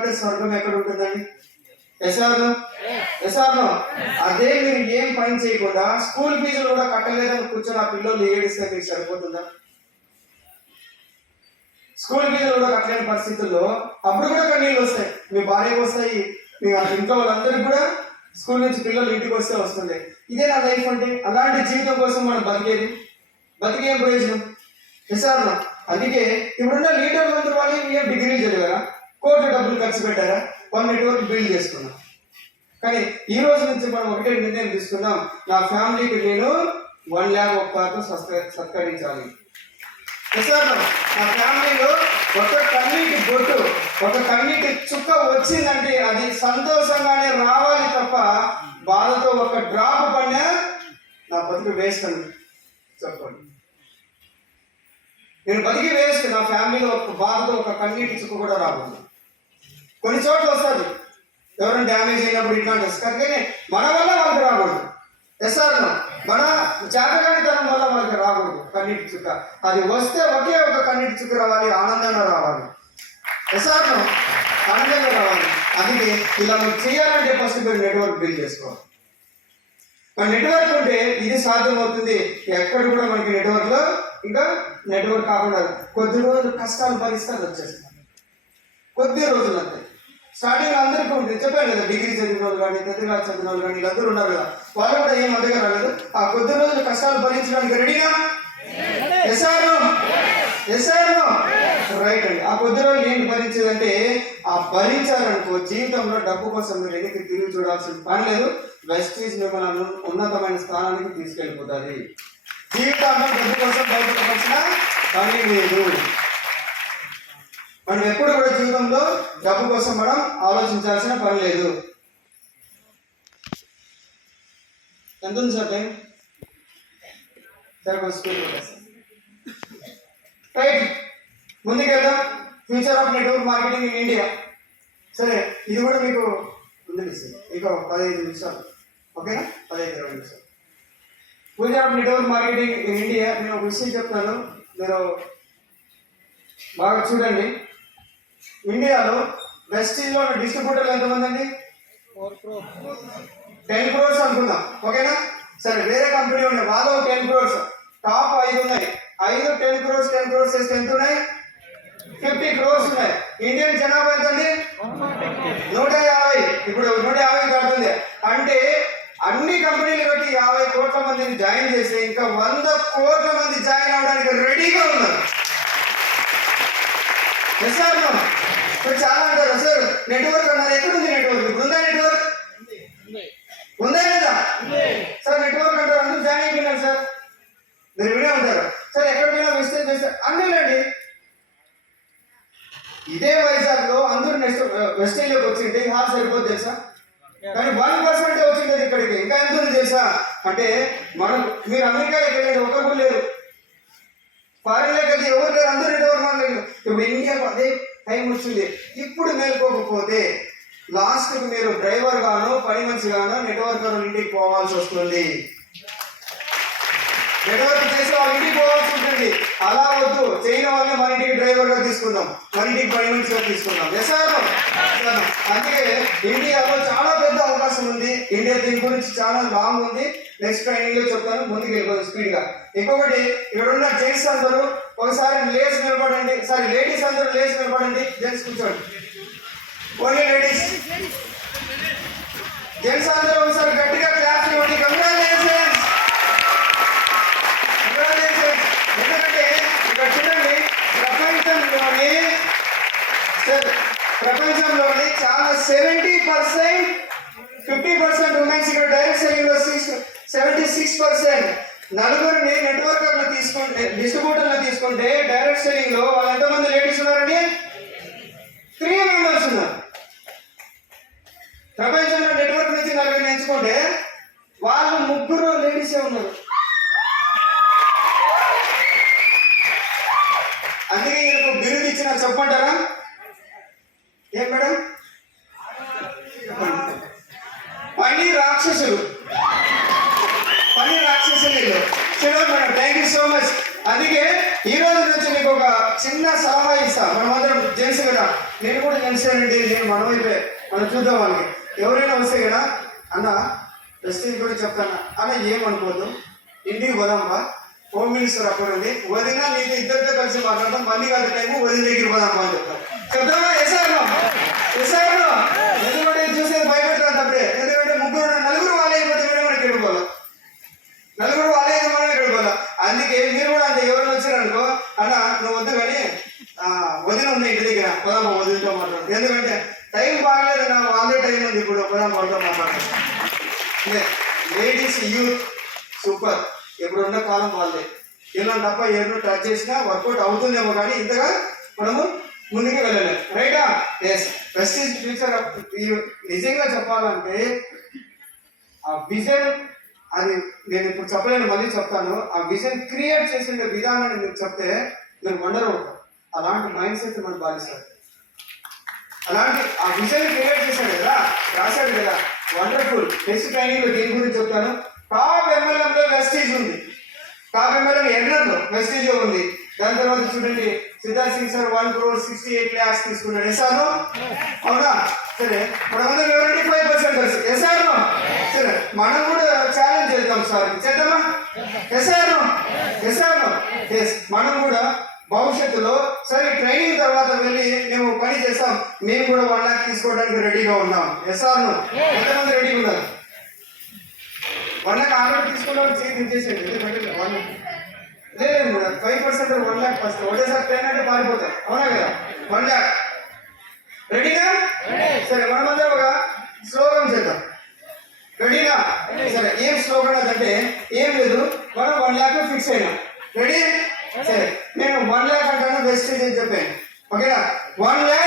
కంటే స్వర్గం ఎక్కడ ఉంటుందండి? ఎసార్ను ఎసార్ను అదే మీరు ఏం పని చేయకుండా స్కూల్ ఫీజులు కూడా కట్టలేదని కూర్చొని ఆ పిల్లలు ఏడిస్తే మీకు సరిపోతుందా? స్కూల్ ఫీజులు కూడా కట్టలేని పరిస్థితుల్లో అప్పుడు కూడా కన్నీళ్ళు వస్తాయి. మీ భార్యకు వస్తాయి మీ ఇంట్లో వాళ్ళందరికీ కూడా స్కూల్ నుంచి పిల్లలు ఇంటికి వస్తే వస్తుంది ఇదే నా లైఫ్ అంటే అలాంటి జీవితం కోసం మనం బతికేది? బతికేం ప్రయోజనం? నిసార్లు అందుకే ఇప్పుడున్న లీడర్లు అందరూ వాళ్ళు ఏం డిగ్రీలు చదివారా? కోట్ల డబ్బులు ఖర్చు పెట్టారా? వన్ నెట్వర్క్ బిల్డ్ చేసుకున్నాం. కానీ ఈ రోజు నుంచి మనం ఒకటే నిర్ణయం తీసుకున్నాం. నా ఫ్యామిలీకి నేను వన్ ల్యాక్ ఒక్కతో సత్కరించాలి. నా ఫ్యామిలీలో ఒక కన్నీటి బొట్టు ఒక కన్నీటి చుక్క వచ్చిందంటే అది సంతోషంగానే రావాలి తప్ప బాధతో ఒక డ్రాప్ పడినా నా బతుకు వేస్ట్ అండి చెప్పండి. నేను బతికి వేస్ట్ నా ఫ్యామిలీలో ఒక బాధతో ఒక కన్నీటి చుక్క కూడా రాకూడదు. కొన్ని చోట్ల వస్తుంది. ఎవరైనా డ్యామేజ్ అయినప్పుడు ఇట్లాంటి వస్తుంది కానీ మన వల్ల వాళ్ళకి రాకూడదు. ఎస్ఆర్ మన జాతకానితనం వల్ల వాళ్ళకి రాకూడదు కన్నీటి చుక్క. అది వస్తే ఒకే ఒక కన్నీటి చుక్క రావాలి ఆనందంగా రావాలి. ఎస్ఆర్ ఆనందంగా రావాలి. అందుకే ఇలా మీరు చేయాలంటే ఫస్ట్ మీరు నెట్వర్క్ బిల్డ్ చేసుకోవాలి. మన నెట్వర్క్ ఉంటే ఇది సాధ్యమవుతుంది. ఎక్కడ కూడా మనకి నెట్వర్క్లో ఇంకా నెట్వర్క్ కాకుండా కొద్ది రోజులు కష్టాలు భరిస్తారు అది కొద్ది రోజులు అంతే. స్టార్టింగ్ అందరికీ ఉంటుంది చెప్పాను కదా డిగ్రీ చదివిన వాళ్ళు కానీ పెద్దగా క్లాస్ చదివిన వాళ్ళు కానీ వీళ్ళందరూ ఉన్నారు కదా. వాళ్ళు కూడా ఏం అంతగా రాలేదు ఆ కొద్ది రోజులు కష్టాలు భరించడానికి రెడీనా? ఎస్ఆర్ ఎస్ఆర్ రైట్ అండి. ఆ కొద్ది రోజులు ఏంటి భరించేదంటే ఆ భరించాలనుకో జీవితంలో డబ్బు కోసం మీరు ఎన్నికి తిరిగి చూడాల్సిన పని లేదు. వెస్టీజ్ మిమ్మల్ని ఉన్నతమైన స్థానానికి తీసుకెళ్ళిపోతుంది. జీవితంలో డబ్బు కోసం బయటపడాల్సిన పని లేదు. మనం ఎప్పుడు కూడా జీవితంలో డబ్బు కోసం మనం ఆలోచించాల్సిన పని లేదు. ఎంత ఉంది సార్ టైం? సరే స్కూల్ రైట్ ముందుకెళ్దాం. Future of network marketing in India. సరే ఇది కూడా మీకు ఉంది సార్. ఇక పదహైదు నిమిషాలు. ఓకేనా? పదహైదు ఇరవై నిమిషాలు. Future of network marketing in India నేను ఒక విషయం చెప్తాను మీరు బాగా చూడండి. ఇండియాలో వెస్టీజ్లో ఉన్న డిస్ట్రిబ్యూటర్లు ఎంతమంది అండి టెన్ క్రోర్స్ అనుకుందాం. ఓకేనా? సరే వేరే కంపెనీ ఉన్నాయి వాళ్ళు టెన్ క్రోర్స్ టాప్ ఐదు ఉన్నాయి. ఐదు టెన్ క్రోర్స్ టెన్ క్రోర్స్ చేస్తే ఎంత ఉన్నాయి? ఫిఫ్టీ క్రోర్స్ ఉన్నాయి. ఇండియన్ జనాభా ఎంత అండి నూట యాభై. ఇప్పుడు నూట యాభై కడుతుంది. అంటే అన్ని కంపెనీలు బట్టి యాభై కోట్ల మందిని జాయిన్ చేసి ఇంకా వంద కోట్ల మంది జాయిన్ అవడానికి రెడీగా ఉన్నారు ఎస్ సార్ ఇప్పుడు చాలా అంటారు సార్ నెట్వర్క్ అన్నారు ఎక్కడ ఉంది నెట్వర్క్ ఇప్పుడు ఉందా నెట్వర్క్ ఉందా లేదా? సార్ నెట్వర్క్ అంటారు. అందరూ జాయిన్ అయిపోయినారు సార్ మీరు వినే ఉంటారు. సార్ ఎక్కడ పోయినా వెస్టేజ్ చేస్తే అన్నీలండి ఇదే వైజాగ్లో అందరూ నెక్స్ట్ వెస్టేజ్లోకి వచ్చింటే హాల్ సరిపోదు తెలుసా? కానీ వన్ పర్సెంట్ వచ్చింది ఇక్కడికి. ఇంకా ఎంత ఉంది తెలుసా? అంటే మనం మీరు అమెరికాలోకి వెళ్ళండి ఒకరు లేరు. ఫారిన్లోకి వెళ్తే ఎవరు లేరు? అందరూ నెట్వర్క్ మాట్లాడారు ఇప్పుడు ఇండియాకు అదే టైం వచ్చింది. ఇప్పుడు మేల్కోకపోతే లాస్ట్కి మీరు డ్రైవర్ గాను పని మనిషి గాను నెట్వర్క్ ఇంటికి పోవాల్సి వస్తుంది. నెట్వర్క్ చేసి వాళ్ళ ఇంటికి పోవాల్సి ఉంటుంది. అలా వద్దు. చేయని వాళ్ళని మన ఇంటికి డ్రైవర్గా తీసుకుందాం. మన ఇంటికి పని మనిషిగా తీసుకుందాం. ఎసారు అందుకే ఇండియాలో చాలా పెద్ద అవకాశం ఉంది. ఇండియా దీని గురించి చాలా లాంగ్ ఉంది. నెక్స్ట్ ట్రైనింగ్లో చెప్తాను. ముందుకు వెళ్ళిపోతుంది స్పీడ్గా ఇంకొకటి ఇక్కడ ఉన్న జైన్స్ అందరూ ఒకసారి లేచి నిలబడండి. సారీ లేడీస్ అందరూ లేచి నిలబడండి. జెంట్స్ కూర్చోండి. Only ladies. జెంట్స్ అందరూ ఒకసారి గట్టిగా క్లాస్ ఇవ్వండి. కంగ్రాచులేషన్స్ కంగ్రాచులేషన్స్ ఎందుకంటే ఇక్కడ చూడండి ప్రపంచంలోని ప్రపంచంలోని చాలా seventy percent fifty percent womens ఇక్కడ డైరెక్ట్ సెల్లింగ్లో సిక్స్ సెవెంటీ సిక్స్ పర్సెంట్ నలుగురిని నెట్వర్కర్లు తీసుకుంటే డిస్ట్రిబ్యూటర్లు తీసుకుంటే డైరెక్ట్ సెల్లింగ్లో వాళ్ళు ఎంతమంది లేడీస్ ఉన్నారండి? త్రీ మెంబర్స్ ఉన్నారు. ప్రపంచంలో నెట్వర్క్ నుంచి నలుగురిని ఎంచుకుంటే వాళ్ళు ముగ్గురు లేడీసే ఉన్నారు. అందుకే ఈయనకు బిరుదు ఇచ్చిన చెప్పంటారా ఏం మేడం చెప్పండి పని రాక్షసులు పని రాక్షసులు వీళ్ళు. చూడండి madam thank you so much అందుకే ఈ రోజు నుంచి మీకు ఒక చిన్న సలహా ఇస్తా. మనమందరం జెంట్స్ కదా. నేను కూడా కలిసానండి నేను మనమైతే మనం చూద్దాం వాళ్ళకి ఎవరైనా వస్తే కదా? అన్న ప్రస్తుతం కూడా చెప్తాను? అన్న ఏమనుకోదు ఇంటికి పోదాంబా హోమ్ మినిస్టర్ అప్పుడు ఉంది వదిన నీకు ఇద్దరితో కలిసి మాట్లాడదాం. మళ్ళీ కాదు టైము వదిన దగ్గర పోదాంబా అని చెప్తాను. చెప్తామా ఎస్ఆర్ ఎస్ఆర్ ఎందుకంటే చూసేది భయపెడతాను అప్పుడే ఎందుకంటే ముగ్గురు నలుగురు వాళ్ళే అయిపోతే మేడం మనకి వెళ్ళిపోవాలి నలుగురు వాళ్ళే అయితే మనం ఇక్కడ పోదాం అందుకే మీరు కూడా అంతే ఎవరైనా వచ్చారనుకో అన్న నువ్వు వద్దు కానీ ఆ, వదిన ఉంది ఇంటి దగ్గర పోదాం వదిలితో మాట్లాడు ఎందుకంటే టైం బాగలేదు నా వాళ్ళే టైం ఉంది ఇప్పుడు పోదాం వాళ్ళతో మాట్లాడు లేడీస్ యూత్ సూపర్ ఇప్పుడు ఉన్న కాలం వాళ్ళే. ఇలా తప్ప ఏదో టచ్ చేసినా వర్కౌట్ అవుతుందేమో కానీ ఇంతగా మనము ముందుకు వెళ్ళలేము రైటా ఎస్ ప్రెస్టీజ్ ఫ్యూచర్ నిజంగా చెప్పాలంటే ఆ విజన్ అది నేను ఇప్పుడు చెప్పలేను మళ్ళీ చెప్తాను. ఆ విజన్ క్రియేట్ చేసిన విధానాన్ని మీకు చెప్తే మీరు వండర్ అవుతారు. అలాంటి మైండ్ సెట్ మనం బాధిస్తారు అలాంటి ఆ విజన్ క్రియేట్ చేశాడు కదా రాశాడు కదా. వండర్ఫుల్ బెస్ట్ ట్రైనింగ్లో దేని గురించి చెప్తాను? టాప్ ఎమ్మెల్యే వెస్టేజ్ ఉంది. టాప్ ఎంఎల్ఎం వెస్టేజ్ ఉంది. దాని తర్వాత చూడండి Siddharth Singh sir one crore sixty eight lakhs తీసుకున్నాడు. ఎస్ఆర్ అవునా? సరే. మనమందరం ఎవరండి ఫైవ్ పర్సెంట్ ఎస్ఆర్ సరే? మనం కూడా ఛాలెంజ్ చేద్దాం సార్. చేద్దామా? ఎస్ఆర్ ఎస్ఆర్ ఎస్ మనం కూడా భవిష్యత్తులో సరే ట్రైనింగ్ తర్వాత వెళ్ళి మేము పని చేస్తాం. మేము కూడా వన్ లాక్ తీసుకోవడానికి రెడీగా ఉన్నాం. ఎస్ఆర్ను ఎంతమంది రెడీగా ఉన్నారు? వన్ లాక్ ఆల్రెడీ తీసుకున్నాం చేసి చేసేది ఎందుకంటే వన్ లేదు five percent one lakh first. ఒకటేసారి టెన్ అంటే పారిపోతాయి. అవునా కదా? వన్ ల్యాక్ రెడీనా? సరే మనమందరం ఒక స్లోగన్ చేద్దాం. రెడీనా? సరే ఏం స్లోగన్ అంటే ఏం లేదు. మనం వన్ ల్యాక్ ఫిక్స్ అయినా. రెడీ? సరే నేను వన్ ల్యాక్ అంటాను బెస్ట్ చెప్పాను. ఓకేనా? వన్ ల్యాక్